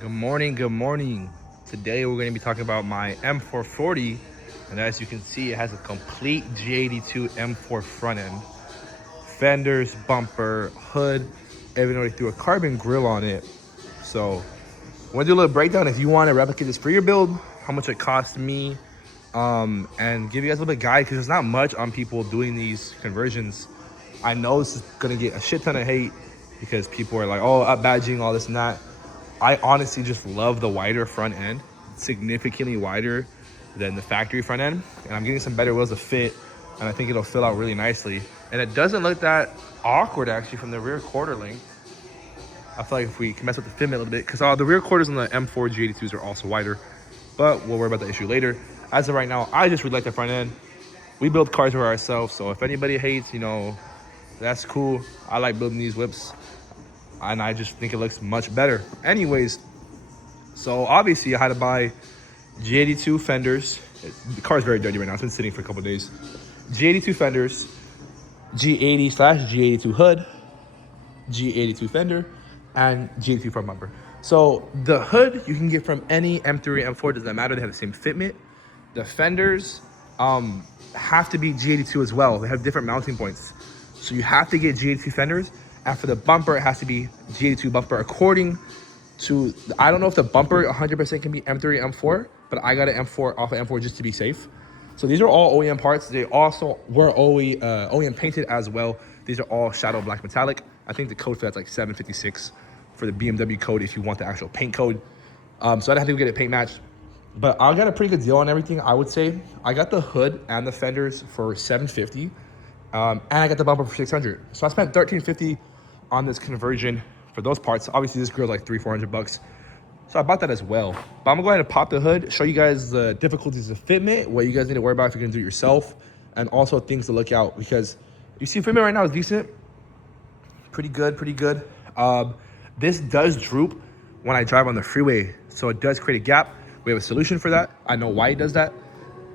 Good morning, good morning. Today we're going to be talking about my M440, and as you can see, it has a complete G82 M4 front end. Fenders, bumper, hood, even though they threw a carbon grill on it. So we're going to do a little breakdown if you want to replicate this for your build, how much it cost me, and give you guys a little bit of guide because there's not much on people doing these conversions. I know this is going to get a shit ton of hate because people are like, oh, up badging, all this and that. I honestly just love the wider front end, significantly wider than the factory front end. And I'm getting some better wheels to fit, and I think it'll fill out really nicely. And it doesn't look that awkward actually from the rear quarter length. I feel like if we can mess with the fitment a little bit, because the rear quarters on the M4 G82s are also wider, but we'll worry about the issue later. As of right now, I just really like the front end. We build cars for ourselves, so if anybody hates, that's cool. I like building these whips, and I just think it looks much better. Anyways, so obviously I had to buy G82 fenders. The car's very dirty right now. It's been sitting for a couple of days. G82 fenders, G80/G82 hood, G82 fender, and G82 front bumper. So the hood you can get from any M3 or M4, doesn't matter. They have the same fitment. The fenders have to be G82 as well. They have different mounting points. So you have to get G82 fenders. And for the bumper, it has to be G82 bumper according to, I don't know if the bumper 100% can be M3, M4, but I got an M4 off of M4 just to be safe. So these are all OEM parts. They also were OEM painted as well. These are all shadow black metallic. I think the code for that's like 756 for the BMW code if you want the actual paint code. So I didn't have to get a paint match. But I got a pretty good deal on everything, I would say. I got the hood and the fenders for $750. And I got the bumper for $600. So I spent $1,350 on this conversion for those parts. Obviously this grill's like $300-400. So I bought that as well. But I'm gonna go ahead and pop the hood, show you guys the difficulties of fitment, what you guys need to worry about if you're gonna do it yourself, and also things to look out, because you see fitment right now is decent. Pretty good, pretty good. This does droop when I drive on the freeway. So it does create a gap. We have a solution for that. I know why it does that.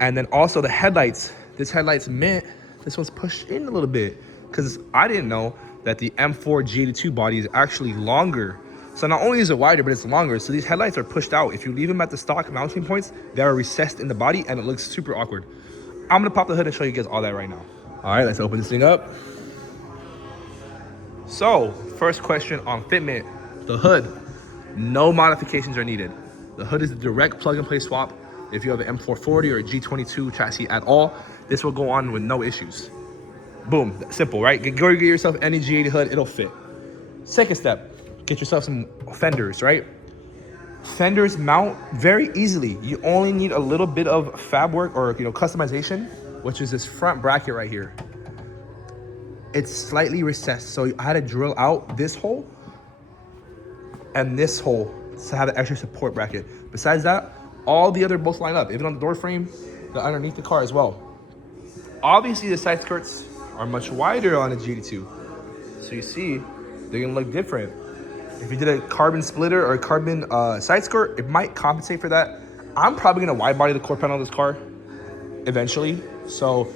And then also the headlights. This headlight's mint. This one's pushed in a little bit because I didn't know that the M4 G82 body is actually longer. So not only is it wider, but it's longer. So these headlights are pushed out. If you leave them at the stock mounting points, they are recessed in the body and it looks super awkward. I'm gonna pop the hood and show you guys all that right now. All right, let's open this thing up. So first question on fitment, the hood. No modifications are needed. The hood is a direct plug and play swap. If you have an M440 or a G22 chassis at all, this will go on with no issues. Boom, simple, right? Go get yourself any G80 hood, it'll fit. Second step, get yourself some fenders, right? Fenders mount very easily. You only need a little bit of fab work or customization, which is this front bracket right here. It's slightly recessed, so I had to drill out this hole and this hole to have an extra support bracket. Besides that, all the other bolts line up, even on the door frame, the underneath the car as well. Obviously, the side skirts are much wider on a G82. So you see, they're gonna look different. If you did a carbon splitter or a carbon side skirt, it might compensate for that. I'm probably gonna wide body the core panel of this car eventually. So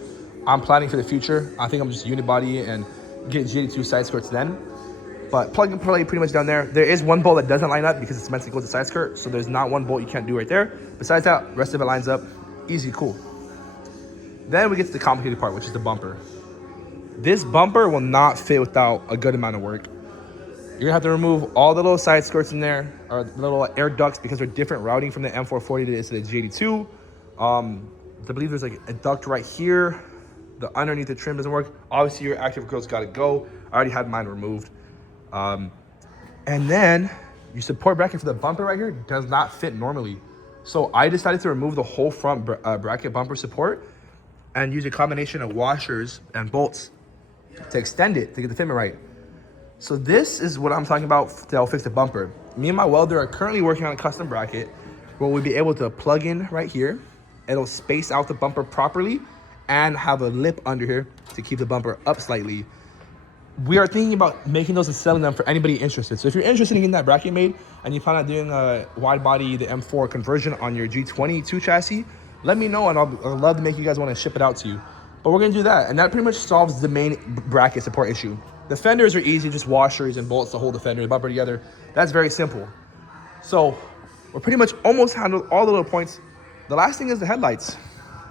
I'm planning for the future. I think I'm just unibody and get G82 side skirts then. But plug and play pretty much down there. There is one bolt that doesn't line up because it's meant to go with the side skirt. So there's not one bolt you can't do right there. Besides that, rest of it lines up. Easy, cool. Then we get to the complicated part, which is the bumper. This bumper will not fit without a good amount of work. You're gonna have to remove all the little side skirts in there, or the little air ducts, because they're different routing from the M440 to the G82. I believe there's like a duct right here. The underneath the trim doesn't work. Obviously your active grill's gotta go. I already had mine removed. And then your support bracket for the bumper right here does not fit normally. So I decided to remove the whole front bracket bumper support and use a combination of washers and bolts to extend it, to get the fitment right. So this is what I'm talking about to help fix the bumper. Me and my welder are currently working on a custom bracket where we'll be able to plug in right here. It'll space out the bumper properly and have a lip under here to keep the bumper up slightly. We are thinking about making those and selling them for anybody interested. So if you're interested in getting that bracket made and you plan on doing a wide body, the M4 conversion on your G22 chassis, let me know and I'll love to make you guys want to ship it out to you. But we're gonna do that, and that pretty much solves the main bracket support issue. The fenders are easy, just washers and bolts to hold the fender and bumper together. That's very simple. So we're pretty much almost handled all the little points. The last thing is the headlights.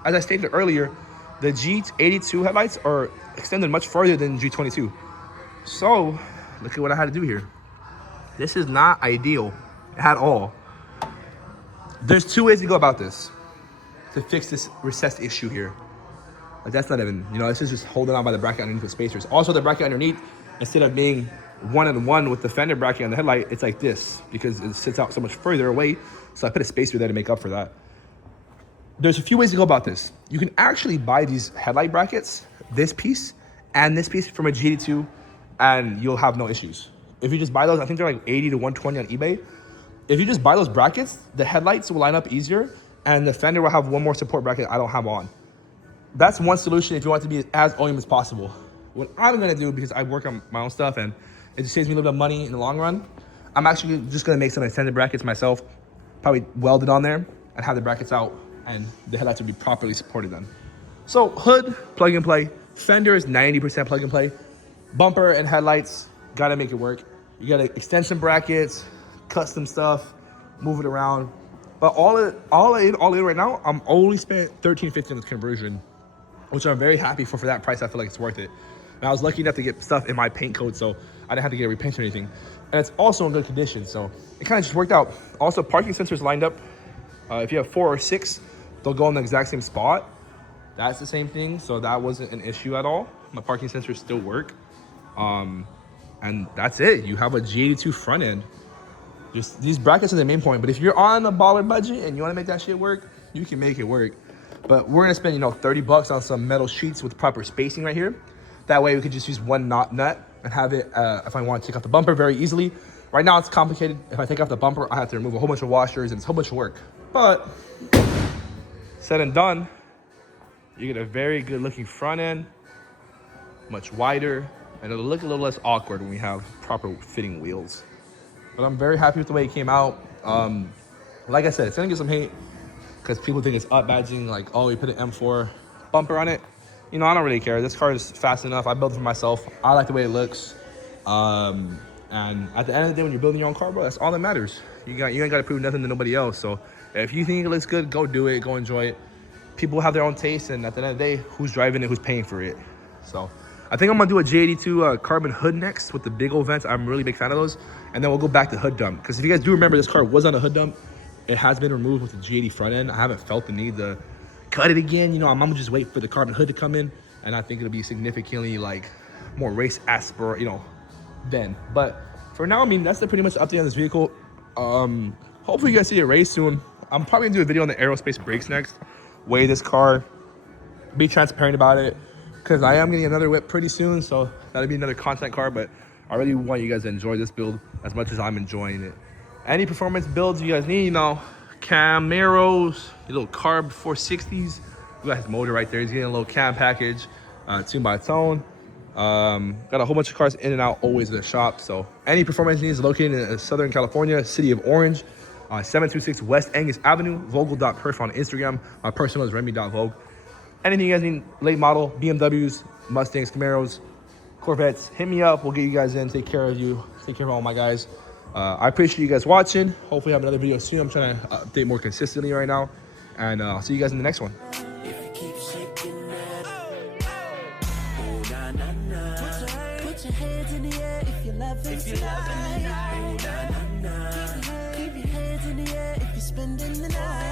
As I stated earlier, the G82 headlights are extended much further than G22. So look at what I had to do here. This is not ideal at all. There's two ways to go about this to fix this recessed issue here. Like that's not even, this is just holding on by the bracket underneath with spacers. Also the bracket underneath, instead of being one-on-one with the fender bracket on the headlight, it's like this because it sits out so much further away. So I put a spacer there to make up for that. There's a few ways to go about this. You can actually buy these headlight brackets, this piece and this piece from a G82, and you'll have no issues. If you just buy those, I think they're like 80 to 120 on eBay. If you just buy those brackets, the headlights will line up easier and the fender will have one more support bracket I don't have on. That's one solution if you want it to be as OEM as possible. What I'm gonna do, because I work on my own stuff and it just saves me a little bit of money in the long run, I'm actually just gonna make some extended brackets myself, probably weld it on there and have the brackets out and the headlights will be properly supported then. So hood, plug and play. Fender is 90% plug and play. Bumper and headlights, gotta make it work. You gotta extension brackets, custom stuff, move it around. But all in right now, I'm only spent $13.50 on this conversion, which I'm very happy for that price. I feel like it's worth it. And I was lucky enough to get stuff in my paint code, so I didn't have to get a repaint or anything. And it's also in good condition, so it kind of just worked out. Also, parking sensors lined up. If you have 4 or 6, they'll go in the exact same spot. That's the same thing, so that wasn't an issue at all. My parking sensors still work. And that's it. You have a G82 front end. Just these brackets are the main point. But if you're on a baller budget and you want to make that shit work, you can make it work. But we're gonna spend, $30 on some metal sheets with proper spacing right here. That way we could just use one nut and have it, if I want to take off the bumper very easily. Right now it's complicated. If I take off the bumper, I have to remove a whole bunch of washers and it's a whole bunch of work. But said and done, you get a very good looking front end, much wider, and it'll look a little less awkward when we have proper fitting wheels. But I'm very happy with the way it came out. Like I said, it's gonna get some hate because people think it's up badging, like, oh, you put an M4 bumper on it. I don't really care. This car is fast enough. I built it for myself. I like the way it looks. And at the end of the day, when you're building your own car, bro, that's all that matters. You ain't got to prove nothing to nobody else. So if you think it looks good, go do it. Go enjoy it. People have their own taste, and at the end of the day, who's driving it, who's paying for it. So I think I'm gonna do a J82 carbon hood next with the big old vents. I'm a really big fan of those. And then we'll go back to hood dump. Because if you guys do remember, this car was on a hood dump. It has been removed with the G80 front end. I haven't felt the need to cut it again. I'm gonna just wait for the carbon hood to come in. And I think it'll be significantly more race then. But for now, that's the pretty much update on this vehicle. Hopefully you guys see it race soon. I'm probably gonna do a video on the aerospace brakes next. Weigh this car, be transparent about it, because I am getting another whip pretty soon, so that'll be another content car. But I really want you guys to enjoy this build as much as I'm enjoying it. Any performance builds you guys need, Camaros, your little carb 460s. We got his motor right there. He's getting a little cam package, tuned by its own. Got a whole bunch of cars in and out always in the shop. So any performance needs located in Southern California, city of Orange, 726 West Angus Avenue, vogel.perf on Instagram. My personal is remy.vogue. Anything you guys need, late model, BMWs, Mustangs, Camaros, Corvettes, hit me up. We'll get you guys in, take care of you, take care of all my guys. I appreciate you guys watching. Hopefully I have another video soon. I'm trying to update more consistently right now. And I'll see you guys in the next one. Put your hands in the air if you love it. Keep your hands in the air if you're spending the night.